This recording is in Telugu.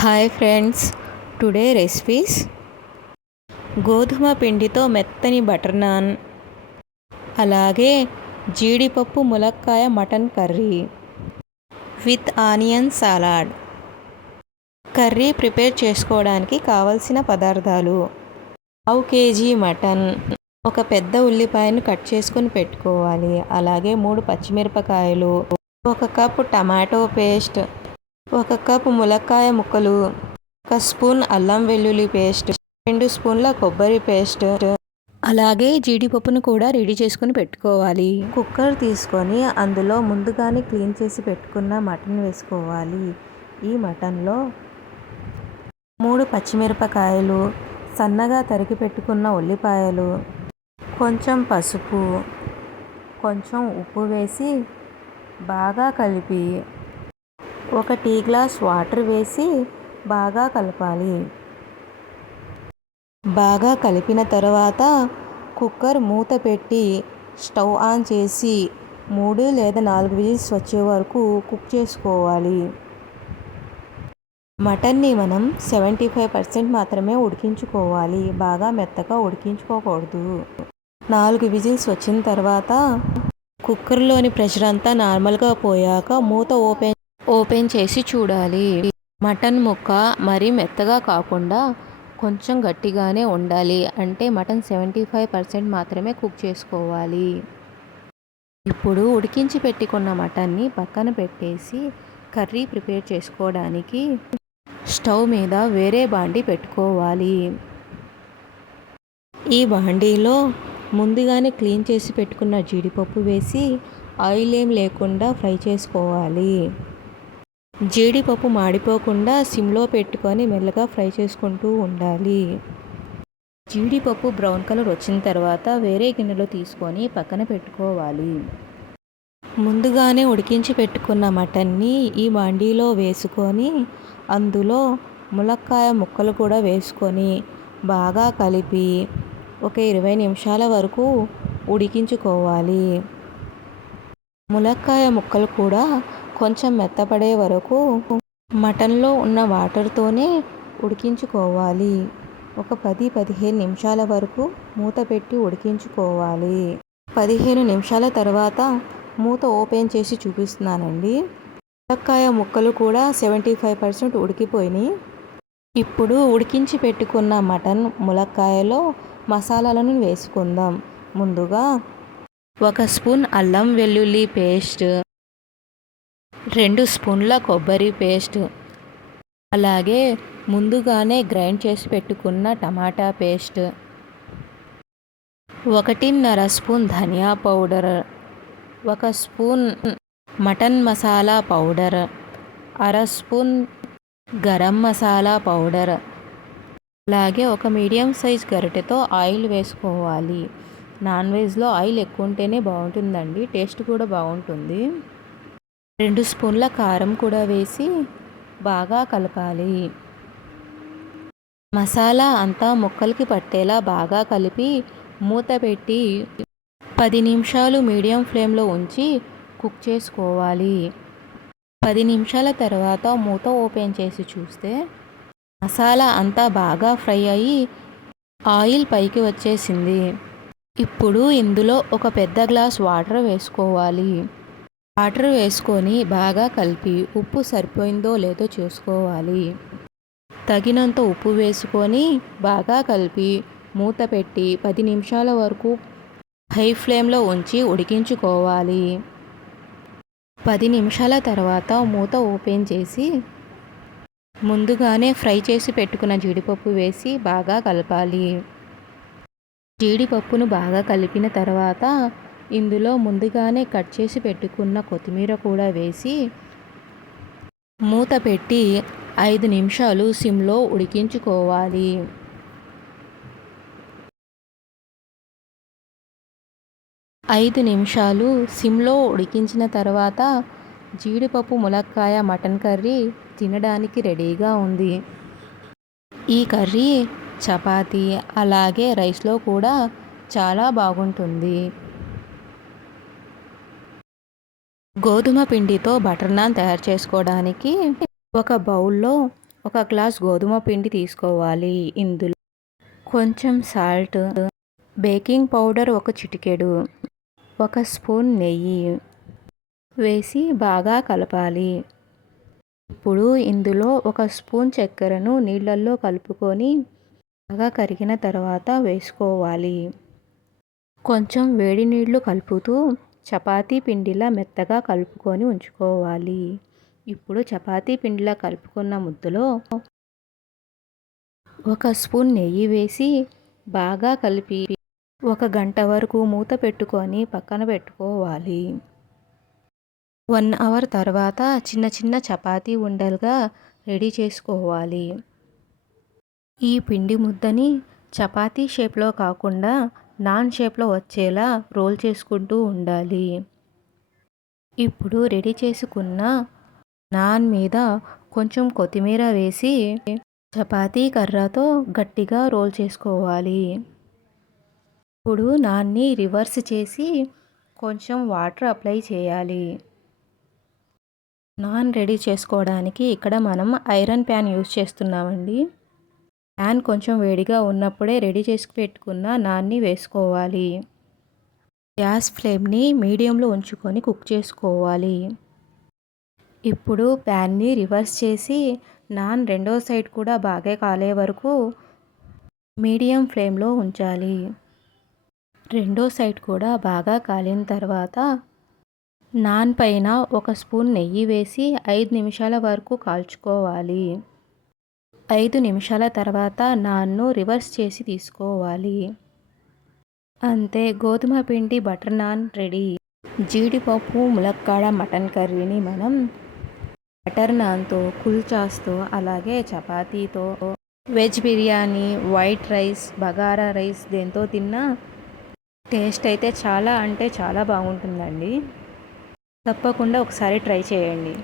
హాయ్ ఫ్రెండ్స్, టుడే రెసిపీస్ గోధుమ పిండితో మెత్తని బటర్ నాన్, అలాగే జీడిపప్పు ములక్కాయ mutton curry with onion salad. Curry prepare చేసుకోవడానికి కావలసిన పదార్థాలు: 1/2 kg మటన్, ఒక పెద్ద ఉల్లిపాయను కట్ చేసుకొని పెట్టుకోవాలి. అలాగే 3 పచ్చిమిరపకాయలు, 1 కప్ టమాటో పేస్ట్, 1 కప్ ములక్కాయ ముక్కలు, 1 స్పూన్ అల్లం వెల్లుల్లి పేస్ట్, 2 స్పూన్ల కొబ్బరి పేస్ట్, అలాగే జీడిపప్పును కూడా రెడీ చేసుకొని పెట్టుకోవాలి. కుక్కర్ తీసుకొని అందులో ముందుగానే క్లీన్ చేసి పెట్టుకున్న మటన్ వేసుకోవాలి. ఈ మటన్లో 3 పచ్చిమిరపకాయలు, సన్నగా తరిగి పెట్టుకున్న ఉల్లిపాయలు, కొంచెం పసుపు, కొంచెం ఉప్పు వేసి బాగా కలిపి 1 టీ గ్లాస్ వాటర్ వేసి బాగా కలపాలి. బాగా కలిపిన తర్వాత కుక్కర్ మూత పెట్టి స్టవ్ ఆన్ చేసి 3 లేదా 4 విజిల్స్ వచ్చే వరకు కుక్ చేసుకోవాలి. మటన్ని మనం 75% మాత్రమే ఉడికించుకోవాలి. బాగా మెత్తగా ఉడికించుకోకూడదు. 4 విజిల్స్ వచ్చిన తర్వాత కుక్కర్లోని ప్రెషర్ అంతా నార్మల్గా పోయాక మూత ఓపెన్ చేసి చూడాలి. మటన్ ముక్క మరీ మెత్తగా కాకుండా కొంచెం గట్టిగానే ఉండాలి. అంటే మటన్ 75% మాత్రమే కుక్ చేసుకోవాలి. ఇప్పుడు ఉడికించి పెట్టుకున్న మటన్ని పక్కన పెట్టేసి కర్రీ ప్రిపేర్ చేసుకోవడానికి స్టవ్ మీద వేరే బాండీ పెట్టుకోవాలి. ఈ బాండీలో ముందుగానే క్లీన్ చేసి పెట్టుకున్న జీడిపప్పు వేసి ఆయిల్ ఏం లేకుండా ఫ్రై చేసుకోవాలి. జీడిపప్పు మాడిపోకుండా సిమ్లో పెట్టుకొని మెల్లగా ఫ్రై చేసుకుంటూ ఉండాలి. జీడిపప్పు బ్రౌన్ కలర్ వచ్చిన తర్వాత వేరే గిన్నెలో తీసుకొని పక్కన పెట్టుకోవాలి. ముందుగానే ఉడికించి పెట్టుకున్న మటన్ని ఈ బాండీలో వేసుకొని అందులో ములక్కాయ ముక్కలు కూడా వేసుకొని బాగా కలిపి ఒక 20 నిమిషాల వరకు ఉడికించుకోవాలి. ములక్కాయ ముక్కలు కూడా కొంచెం మెత్తపడే వరకు మటన్లో ఉన్న వాటర్తోనే ఉడికించుకోవాలి. ఒక 10-15 నిమిషాల వరకు మూత పెట్టి ఉడికించుకోవాలి. 15 నిమిషాల తర్వాత మూత ఓపెన్ చేసి చూపిస్తున్నానండి. ములక్కాయ ముక్కలు కూడా 75% ఉడికిపోయినాయి. ఇప్పుడు ఉడికించి పెట్టుకున్న మటన్ ములక్కాయలో మసాలాలను వేసుకుందాం. ముందుగా 1 స్పూన్ అల్లం వెల్లుల్లి పేస్ట్, 2 స్పూన్ల కొబ్బరి పేస్ట్, అలాగే ముందుగానే గ్రైండ్ చేసి పెట్టుకున్న టమాటా పేస్ట్, 1.5 స్పూన్ ధనియా powder, 1 spoon mutton masala powder, 1/2 spoon garam masala powder, అలాగే ఒక మీడియం సైజ్ గరిటెతో ఆయిల్ వేసుకోవాలి. నాన్ వెజ్లో ఆయిల్ ఎక్కువ ఉంటేనే బాగుంటుందండి, టేస్ట్ కూడా బాగుంటుంది. 2 స్పూన్ల కారం కూడా వేసి బాగా కలపాలి. మసాలా అంతా ముక్కలకి పట్టేలా బాగా కలిపి మూత పెట్టి 10 నిమిషాలు మీడియం ఫ్లేమ్లో ఉంచి కుక్ చేసుకోవాలి. 10 నిమిషాల తర్వాత మూత ఓపెన్ చేసి చూస్తే మసాలా అంతా బాగా ఫ్రై అయ్యి ఆయిల్ పైకి వచ్చేసింది. ఇప్పుడు ఇందులో ఒక పెద్ద గ్లాస్ వాటర్ వేసుకోవాలి. వాటర్ వేసుకొని బాగా కలిపి ఉప్పు సరిపోయిందో లేదో చూసుకోవాలి. తగినంత ఉప్పు వేసుకొని బాగా కలిపి మూత పెట్టి 10 నిమిషాల వరకు హై ఫ్లేమ్లో ఉంచి ఉడికించుకోవాలి. 10 నిమిషాల తర్వాత మూత ఓపెన్ చేసి ముందుగానే ఫ్రై చేసి పెట్టుకున్న జీడిపప్పు వేసి బాగా కలపాలి. జీడిపప్పును బాగా కలిపిన తర్వాత ఇందులో ముందుగానే కట్ చేసి పెట్టుకున్న కొత్తిమీర కూడా వేసి మూత పెట్టి 5 నిమిషాలు సిమ్లో ఉడికించుకోవాలి. 5 నిమిషాలు సిమ్లో ఉడికించిన తర్వాత జీడిపప్పు ములక్కాయ మటన్ కర్రీ తినడానికి రెడీగా ఉంది. ఈ కర్రీ చపాతీ అలాగే రైస్లో కూడా చాలా బాగుంటుంది. గోధుమ పిండితో బటర్ నాన్ తయారు చేసుకోవడానికి ఒక బౌల్లో ఒక గ్లాస్ గోధుమ పిండి తీసుకోవాలి. ఇందులో కొంచెం సాల్ట్, బేకింగ్ పౌడర్ ఒక చిటికెడు, ఒక స్పూన్ నెయ్యి వేసి బాగా కలపాలి. ఇప్పుడు ఇందులో ఒక స్పూన్ చక్కెరను నీళ్ళల్లో కలుపుకొని బాగా కరిగిన తర్వాత వేసుకోవాలి. కొంచెం వేడి నీళ్లు కలుపుతూ చపాతీ పిండిలా మెత్తగా కలుపుకొని ఉంచుకోవాలి. ఇప్పుడు చపాతీ పిండిలా కలుపుకున్న ముద్దలో ఒక స్పూన్ నెయ్యి వేసి బాగా కలిపి 1 గంట వరకు మూత పెట్టుకొని పక్కన పెట్టుకోవాలి. 1 అవర్ తర్వాత చిన్న చిన్న చపాతీ ఉండలుగా రెడీ చేసుకోవాలి. ఈ పిండి ముద్దని చపాతీ షేప్లో కాకుండా నాన్ షేప్లో వచ్చేలా రోల్ చేసుకుంటూ ఉండాలి. ఇప్పుడు రెడీ చేసుకున్న నాన్ మీద కొంచెం కొత్తిమీర వేసి చపాతీ కర్రతో గట్టిగా రోల్ చేసుకోవాలి. ఇప్పుడు నాన్ని రివర్స్ చేసి కొంచెం వాటర్ అప్లై చేయాలి. నాన్ రెడీ చేసుకోవడానికి ఇక్కడ మనం ఐరన్ ప్యాన్ యూజ్ చేస్తున్నామండి. ప్యాన్ కొంచెం వేడిగా ఉన్నప్పుడే రెడీ చేసి పెట్టుకున్న నాన్ని వేసుకోవాలి. గ్యాస్ ఫ్లేమ్ని మీడియంలో ఉంచుకొని కుక్ చేసుకోవాలి. ఇప్పుడు ప్యాన్ని రివర్స్ చేసి నాన్ రెండో సైడ్ కూడా బాగా కాలే వరకు మీడియం ఫ్లేమ్లో ఉంచాలి. రెండో సైడ్ కూడా బాగా కాలిన తర్వాత నాన్ పైన ఒక స్పూన్ నెయ్యి వేసి 5 నిమిషాల వరకు కాల్చుకోవాలి. 5 నిమిషాల తర్వాత నాన్ను రివర్స్ చేసి తీసుకోవాలి. అంతే, గోధుమ పిండి బటర్ నాన్ రెడీ. జీడిపప్పు ములక్కాడ మటన్ కర్రీని మనం బటర్ నాన్తో, కుల్చాస్తో, అలాగే చపాతీతో, veg biryani, white rice, bagara rice దేంతో తిన్నా టేస్ట్ అయితే చాలా అంటే చాలా బాగుంటుందండి. తప్పకుండా ఒకసారి ట్రై చేయండి.